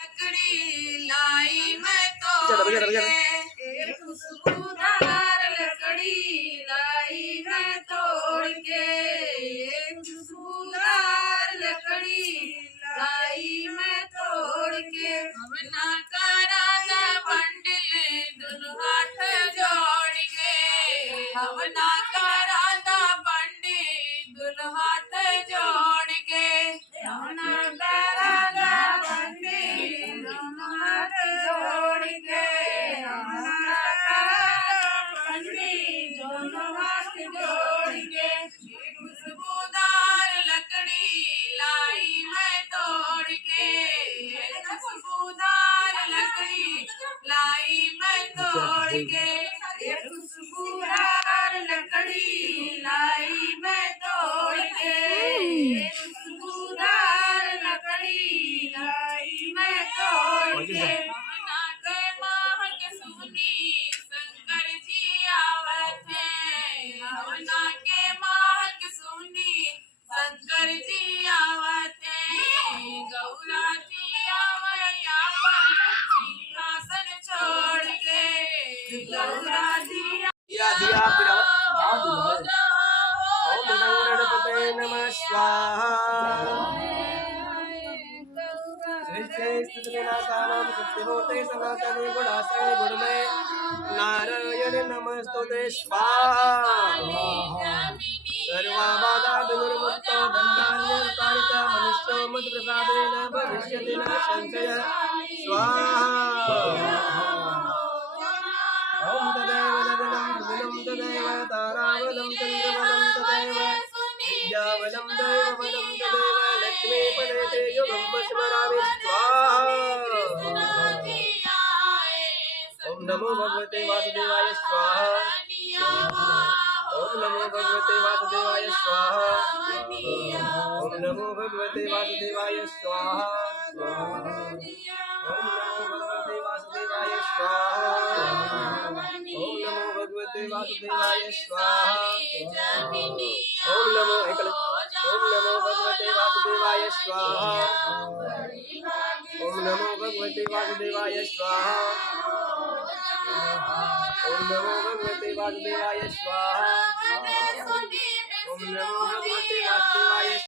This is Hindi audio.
लकड़ी लाई मैं तोड़ के, खुशबूदार लकड़ी लाई मैं तोड़ के, खुशबूदार लकड़ी लाई मैं तोड़ के। हवना कराना बंडल दोनों हाथ जोड़ के, हवना कराना बंडल दोनों हाथ जोड़ के, हवना कराना बंडल दोनों हाथ जोड़ के, हवना कराना बंडल दोनों हाथ जोड़ के। खुशबूदार लकड़ी लाई मैं तोड़ के, खुशबूदार लकड़ी लाई मैं तोड़ के, खुशबूदार लकड़ी लाई मैं तोड़ के, खुशबूदार लकड़ी लाई मैं तोड़ के। हवना के महक सुनी शंकर जी आवत हैं, हवना के महक सुनी शंकर जी आवत हैं, गौरा जी आवैया सिंहासन छोड़ के, गौरा जी दिया दिया ओम नमो गणपते नमः स्वाहा। स्थितिनाथानां सत्यभूते सनातने गुणाश्रये गुणमये नारायण नमस्तुते स्वाहा। सर्वबाधाभिमुक्तो दण्डान्यकारिता मनुष्यो मत्प्रसादेन भविष्यति न संशयः स्वाहा। ओम तदेव गगनं गगनं तदेव ताराबलं चन्द्रबलं तदेव विद्याबलं दैवबलं तदेव लक्ष्मीपदे ते युगं स्मरामि स्वाहा। ओम नमो भगवते वासुदेवाय स्वाहा। ओम नमो भगवते वासुदेवाय स्वाहा। ओम नमो भगवते वासुदेवाय स्वाहा। ओम नमो भगवते वासुदेवाय स्वाहा। ओम नमो भगवते वासुदेवाय स्वाहा। ओम नमो ओम नमो भगवते वासुदेवाय स्वाहा। ओम नमो भगवते वासुदेवाय स्वाहा। ओम नमो भगवते वासुदेवाय स्वाहा। ओम नमो भगवते वासुदेवाय